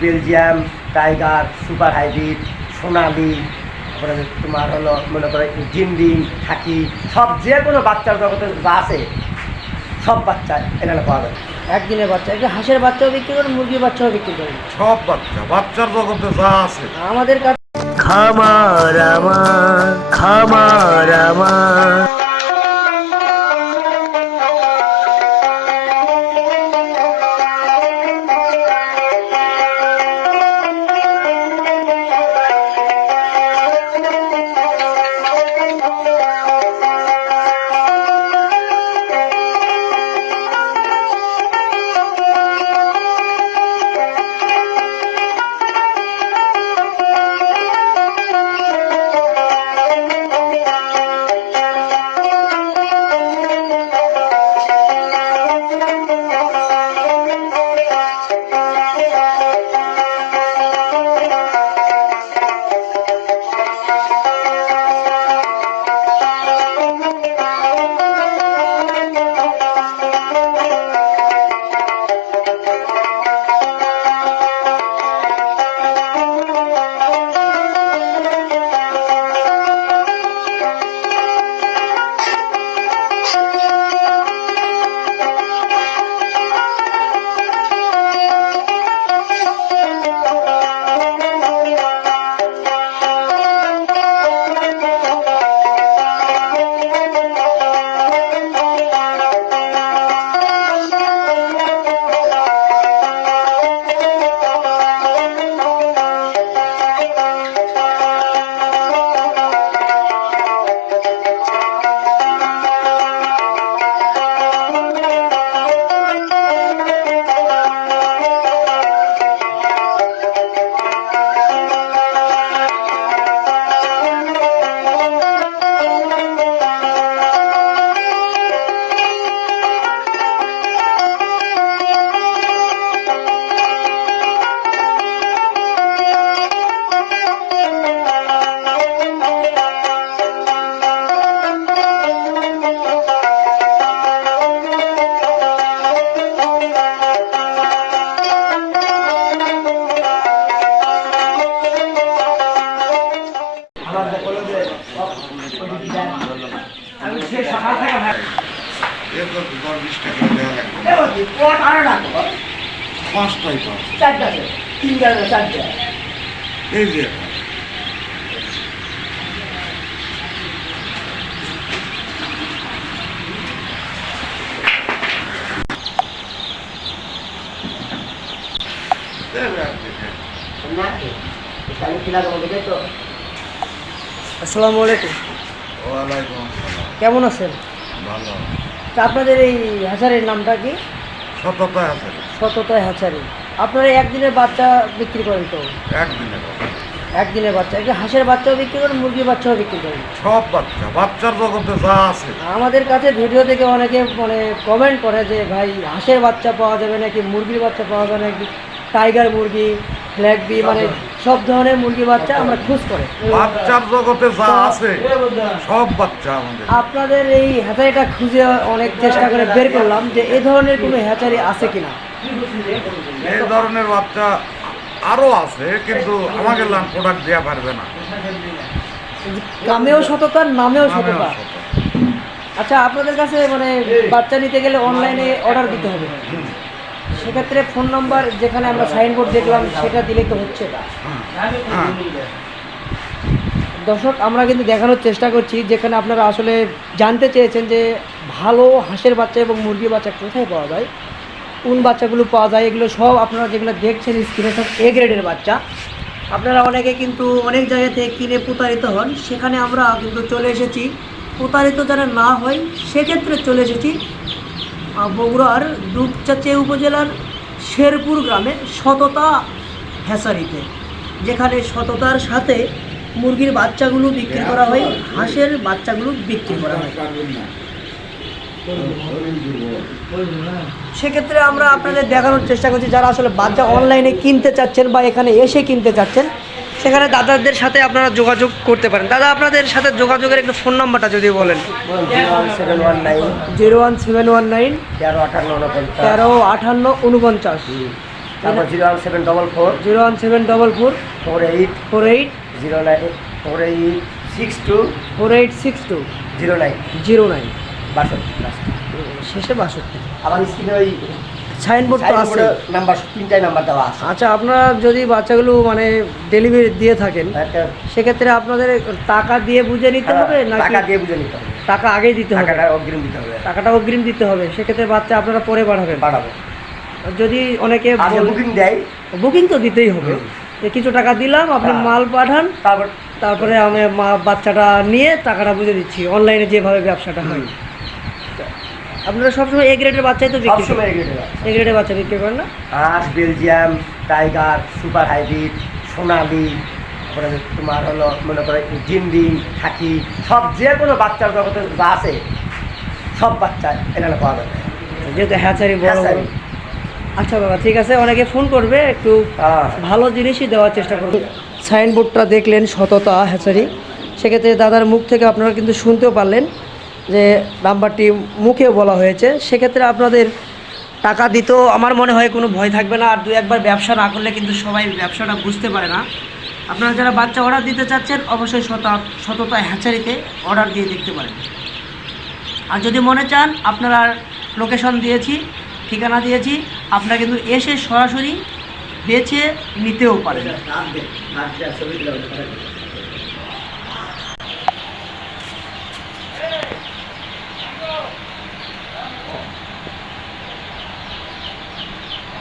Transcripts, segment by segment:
Belgium tiger super hybrid Sonali তারপরে তোমার হলো মনে করো ডিম ডিম থাকি সব যে কোনো বাচ্চার জগতে যা আছে সব বাচ্চা এখানে পাওয়া যাবে। একদিনের বাচ্চা একটা হাঁসের বাচ্চাও বিক্রি করেন মুরগির বাচ্চাও বিক্রি করেন সব বাচ্চা বাচ্চার জগতে যা আছে। আমাদের কাছে খামার আমার খামার আমার। এই যে আসসালামু আলাইকুম। ওয়ালাইকুম কেমন আছেন? ভালো। তা আপনাদের এই হ্যাচারির নামটা কি? সততা আছে সততায় হ্যাচারি। আপনারা একদিনের বাচ্চা বিক্রি করেন তো? একদিনে একদিনের বাচ্চা। একটা হাঁসের বাচ্চাও বিক্রি করেন মুরগির বাচ্চাও বিক্রি করেন? সব বাচ্চা। বাচ্চার জগতে যা আছে। আমাদের কাছে ভিডিও থেকে অনেকে মানে কমেন্ট করে যে ভাই হাঁসের বাচ্চা পাওয়া যাবে নাকি? মুরগির বাচ্চা পাওয়া যাবে নাকি? টাইগার মুরগি ফ্ল্যাগ বি মানে সব ধরনের মুরগি বাচ্চা আমরা খোঁজ করে। বাচ্চার জগতে যা আছে সব বাচ্চা আমাদের। আপনাদের এই হ্যাচারিটা খুঁজে অনেক চেষ্টা করে বের করলাম যে এই ধরনের কোনো হ্যাচারি আছে কিনা। এই ধরনের বাচ্চা আরও আছে কিন্তু আমাকে লান প্রোডাক্ট দেওয়া পারবে না। কামেও সততা নামেও সততা। আচ্ছা আপনাদের কাছে মানে বাচ্চা নিতে গেলে অনলাইনে অর্ডার দিতে হবে। সেক্ষেত্রে ফোন নাম্বার যেখানে আমরা সাইনবোর্ড দেখলাম, সেটা দিলে তো হচ্ছে না। দর্শক, আমরা কিন্তু দেখানোর চেষ্টা করছি, যেখানে আপনারা আসলে জানতে চেয়েছেন যে ভালো হাঁসের বাচ্চা এবং মুরগির বাচ্চা কোথায় পাওয়া যায়, কোন বাচ্চাগুলো পাওয়া যায়, এগুলো সব আপনারা যেগুলো দেখছেন স্ক্রিনে সব এ গ্রেডের বাচ্চা। আপনারা অনেকে কিন্তু অনেক জায়গা থেকে কিনে প্রতারিত হন, সেখানে আমরা কিন্তু চলে এসেছি। প্রতারিত যেন না হয়, সেক্ষেত্রে চলে এসেছি। বগুড়ার দুপচাচে উপজেলার শেরপুর গ্রামে সততা হ্যাসারিতে যেখানে সততার সাথে মুরগির বাচ্চাগুলো বিক্রি করা হয়, হাঁসের বাচ্চাগুলো বিক্রি করা হয়। সেক্ষেত্রে আমরা আপনাদের দেখানোর চেষ্টা করছি, যারা আসলে বাচ্চা অনলাইনে কিনতে চাচ্ছেন বা এখানে এসে কিনতে চাচ্ছেন সেখানে দাদাদের সাথে আপনারা যোগাযোগ করতে পারেন। দাদা আপনাদের সাথে যোগাযোগের একটু ফোন নাম্বারটা যদি বলেন। Zero one seven one nine তেরো আঠান্ন উনপঞ্চাশ তেরো আটান্ন উনপঞ্চাশ তারপর zero one seven double four. Zero one seven double four four eight four eight zero nine four eight six two four eight six two zero nine. Zero nine. বাষট্টি শেষে বাষট্টি। আমার স্ক্রিনে ওই সাইনবোর্ড তো আছে। নাম্বার তিনটাই নাম্বার দেওয়া আছে। আচ্ছা আপনারা যদি বাচ্চাগুলো মানে ডেলিভারি দিয়ে থাকেন সেক্ষেত্রে আপনাদের টাকা দিয়ে বুঝে নিতে হবে হ্যাঁ, টাকা দিয়ে বুঝে নিতে হবে। টাকা আগেই দিতে হবে? টাকাটা অগ্রিম দিতে হবে। টাকাটা অগ্রিম দিতে হবে সেক্ষেত্রে বাচ্চা আপনারা পরে পাঠাবেন বাড়াবো। যদি অনেকে বুকিং দেয়। বুকিং তো দিতেই হবে। কিছু টাকা দিলাম আপনি হ্যাঁ। মাল পাঠান তারপর তারপরে আমি মা বাচ্চাটা নিয়ে টাকাটা বুঝে দিচ্ছি অনলাইনে যেভাবে ব্যবসাটা হয়। আপনারা সবসময় এ গ্রেডের বাচ্চাই তো বিক্রি সবসময় এগিয়ে দেওয়া এ গ্রেডের বাচ্চা। বিক্রি করেন না? হাঁস Belgium tiger super hybrid Sonali তারপরে তোমার হলো মনে করো জিন্ডিং খাকি সব যে কোনো বাচ্চার জগতে যা আছে সব বাচ্চা এখানে পাওয়া যাবে। যেহেতু হ্যাচারি বড় আচ্ছা বাবা ঠিক আছে অনেকে ফোন করবে একটু হ্যাঁ। ভালো জিনিসই দেওয়ার চেষ্টা করুন সাইনবোর্ডটা দেখলেন সততা হ্যাচারি। সেক্ষেত্রে দাদার মুখ থেকে আপনারা কিন্তু শুনতেও পারলেন। যে নাম্বারটি মুখে বলা হয়েছে, সেক্ষেত্রে আপনাদের টাকা দিতেও আমার মনে হয় কোনো ভয় থাকবে না। আর দু একবার ব্যবসা না করলে কিন্তু সবাই ব্যবসাটা বুঝতে পারে না। আপনারা যারা বাচ্চা অর্ডার দিতে চাচ্ছেন, অবশ্যই সতা সততা হ্যাচারিতে অর্ডার দিয়ে দেখতে পারেন। আর যদি মনে চান, আপনারা লোকেশন দিয়েছি, ঠিকানা দিয়েছি, আপনারা কিন্তু এসে সরাসরি বেছে নিতেও পারেন।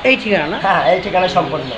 এই ঠিকানা না? হ্যাঁ এই ঠিকানা সম্পূর্ণ